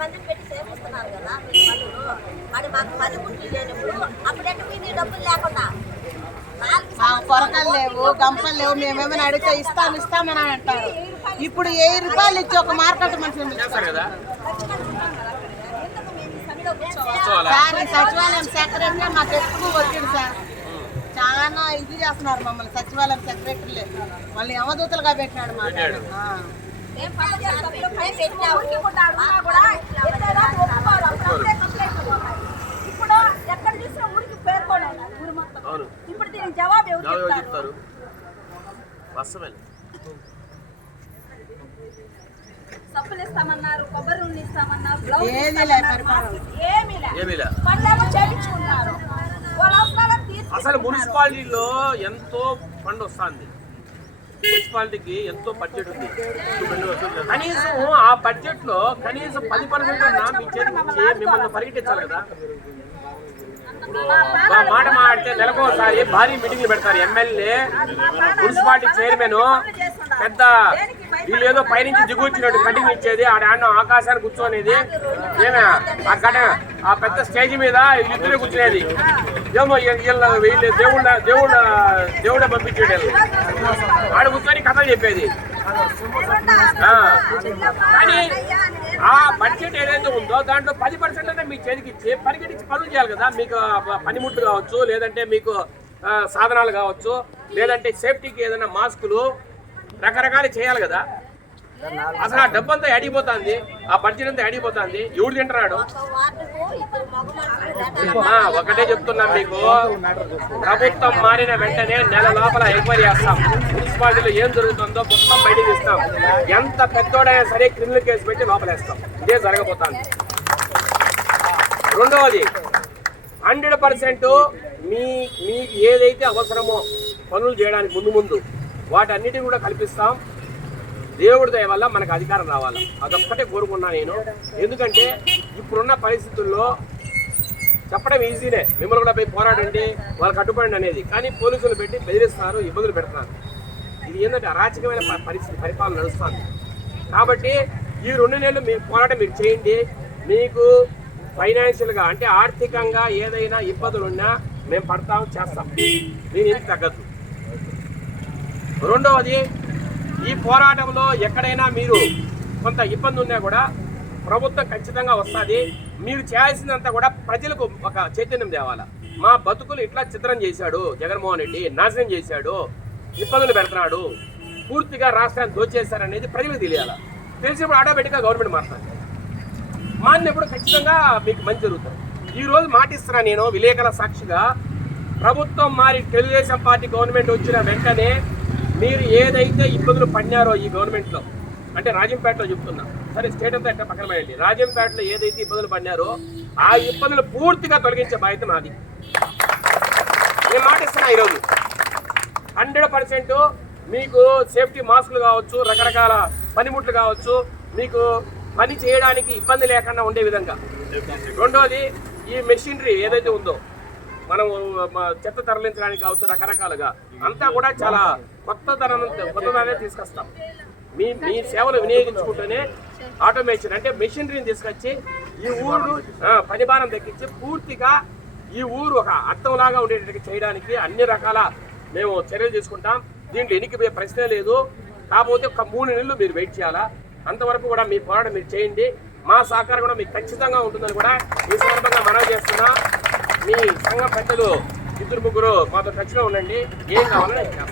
మందిని పెట్టి సేవిస్తున్నారు కదా మీ పనులు. మరి మాకు పనిముట్లు లేనప్పుడు అప్పుడంటే మీ డబ్బులు లేకుండా? కొరకలు లేవు గంపలు లేవు మేమేమైనా అడిగితే ఇస్తాం ఇస్తామని అంటారు. ఇప్పుడు వెయ్యి రూపాయలు ఇచ్చి ఒక మార్కెట్ మనుషులు సార్ ఈ సచివాలయం సెక్రటరీ మాకు ఎక్కువ వచ్చింది సార్. చాలా ఇది చేస్తున్నారు మమ్మల్ని సచివాలయం సెక్రటరీలే. మళ్ళీ అవధూతలుగా పెట్టినాడు మాకు. ఎక్కడా. ఇప్పుడు ఎక్కడ చూసినా ఊరికి పేర్కొనాలి ఊరు మొత్తం. అవును. ఇప్పుడు దీనికి జవాబు ఎవరు ఎవరు చెప్తారు? చెప్తారు? వాస్తవమే సబ్బులు ఇస్తామన్నారు కొబ్బరి నూనె ఇస్తామన్నారు చేయించుకున్నారు తీర్చుకుంటున్నారు. అసలు మున్సిపాలిటీలో ఎంతో ఫండ్ వస్తుంది. మున్సిపాలిటీకి ఎంతో బడ్జెట్ ఉంది. కనీసం ఆ బడ్జెట్లో కనీసం పది పర్సెంట్ అన్నా మీ చేతికి ఇచ్చి మిమ్మల్ని పరిగెట్టించాలి కదా. మా మాట మాట్లాడితే నెలకు భారీ మీటింగ్లు పెడతారు ఎమ్మెల్యే మున్సిపాలిటీ చైర్మన్ పెద్ద వీళ్ళు ఏదో పైనుంచి దిగు వచ్చినట్టు కటింగ్ ఇచ్చేది ఆడ ఆడ ఆకాశాన్ని కూర్చోనేది. ఏమే ఆ ఆ పెద్ద స్టేజ్ మీద ఇద్దరు కూర్చునేది. ఏమో వీళ్ళ- వీళ్ళు దేవుళ్ళ దేవుళ్ళ దేవుడే పంపించేది ఆడ కూర్చొని కథలు చెప్పేది. కానీ ఆ బడ్జెట్ ఏదైతే ఉందో దాంట్లో పది పర్సెంట్ అయితే మీ చేతికి ఇచ్చి పరిగెట్టించి పనులు చేయాలి కదా. మీకు పనిముట్లు కావచ్చు లేదంటే మీకు సాధనాలు కావచ్చు లేదంటే సేఫ్టీకి ఏదైనా మాస్కులు రకరకాలు చేయాలి కదా. అసలు ఆ డబ్బంతా అడిగిపోతుంది ఆ బడ్జెట్ అంతా అడిగిపోతుంది ఎవడు తింటున్నాడు? ఒకటే చెప్తున్నాం మీకు. ప్రభుత్వం మారిన వెంటనే నెల లోపల ఎంక్వైరీ చేస్తాం. మున్సిపాలిటీలో ఏం జరుగుతుందో మొత్తం బయటకు ఇస్తాం. ఎంత పెద్దోడైనా సరే క్రిమినల్ కేసు పెట్టి లోపలేస్తాం. ఇదే జరగబోతుంది. రెండవది హండ్రెడ్ పర్సెంట్ మీ మీకు ఏదైతే అవసరమో పనులు చేయడానికి ముందు ముందు వాటన్నిటిని కూడా కల్పిస్తాం. దేవుడి దయ వల్ల మనకు అధికారం రావాలి. అదొక్కటే కోరుకున్నా నేను. ఎందుకంటే ఇప్పుడున్న పరిస్థితుల్లో చెప్పడం ఈజీనే. మిమ్మల్ని కూడా పోయి పోరాడండి వాళ్ళు కట్టుబడి అనేది. కానీ పోలీసులు పెట్టి బెదిరిస్తున్నారు ఇబ్బందులు పెడుతున్నారు. ఇది ఏంటంటే అరాచకమైన పరిస్థితి పరిపాలన నడుస్తుంది. కాబట్టి ఈ రెండు నెలలు మీరు పోరాటం మీరు చేయండి. మీకు ఫైనాన్షియల్గా అంటే ఆర్థికంగా ఏదైనా ఇబ్బందులు ఉన్నా మేము పడతాం చేస్తాం. దీని తగ్గదు. రెండవది ఈ పోరాటంలో ఎక్కడైనా మీరు కొంత ఇబ్బంది ఉన్నా కూడా ప్రభుత్వం ఖచ్చితంగా వస్తుంది. మీరు చేయాల్సిందంతా కూడా ప్రజలకు ఒక చైతన్యం తేవాల. మా బతుకులు ఇట్లా చిత్రం చేశాడు జగన్మోహన్ రెడ్డి నాశనం చేశాడు ఇబ్బందులు పెడుతున్నాడు పూర్తిగా రాష్ట్రాన్ని దోచేశారనేది ప్రజలకు తెలియాలి. తెలిసినప్పుడు ఆటోమేటిక్గా గవర్నమెంట్ మారుతుంది. మారినప్పుడు ఖచ్చితంగా మీకు మంచి జరుగుతుంది. ఈరోజు మాటిస్తున్నా నేను విలేకరుల సాక్షిగా ప్రభుత్వం మారి తెలుగుదేశం పార్టీ గవర్నమెంట్ వచ్చిన వెంటనే మీరు ఏదైతే ఇబ్బందులు పడినారో ఈ గవర్నమెంట్లో అంటే రాజంపేటలో చెప్తున్నా. సరే స్టేట్ అంతా ఎట్లా పక్కన పడండి రాజంపేటలో ఏదైతే ఇబ్బందులు పడినారో ఆ ఇబ్బందులు పూర్తిగా తొలగించే బాధ్యత నాది నేను మాటిస్తున్నా ఈరోజు. హండ్రెడ్ పర్సెంట్ మీకు సేఫ్టీ మాస్కులు కావచ్చు రకరకాల పనిముట్లు కావచ్చు మీకు పని చేయడానికి ఇబ్బంది లేకుండా ఉండే విధంగా. రెండోది ఈ మెషినరీ ఏదైతే ఉందో మనం చెత్త తరలించడానికి కావచ్చు రకరకాలుగా. అంతా కూడా చాలా కొత్త ధనం కొత్తదనే తీసుకొస్తాం. మీ మీ సేవలు వినియోగించుకుంటూనే ఆటోమేషన్ అంటే మెషినరీని తీసుకొచ్చి ఈ ఊరు పనిభారం పని తగ్గించి పూర్తిగా ఈ ఊరు ఒక అర్థంలాగా ఉండేటట్టు చేయడానికి అన్ని రకాల మేము చర్యలు తీసుకుంటాం. దీంట్లో ఎనికిపోయే ప్రశ్నే లేదు. కాకపోతే ఒక మూడు నెలలు మీరు వెయిట్ చేయాలా? అంతవరకు కూడా మీ పోరాటం మీరు చేయండి. మా సహకారం కూడా మీకు ఖచ్చితంగా ఉంటుందని కూడా ఈ సందర్భంగా మీ సంఘం పెద్దలు ఇద్దరు ముగ్గురు మాతో టచ్లో ఉండండి. ఏం కావాలని నేను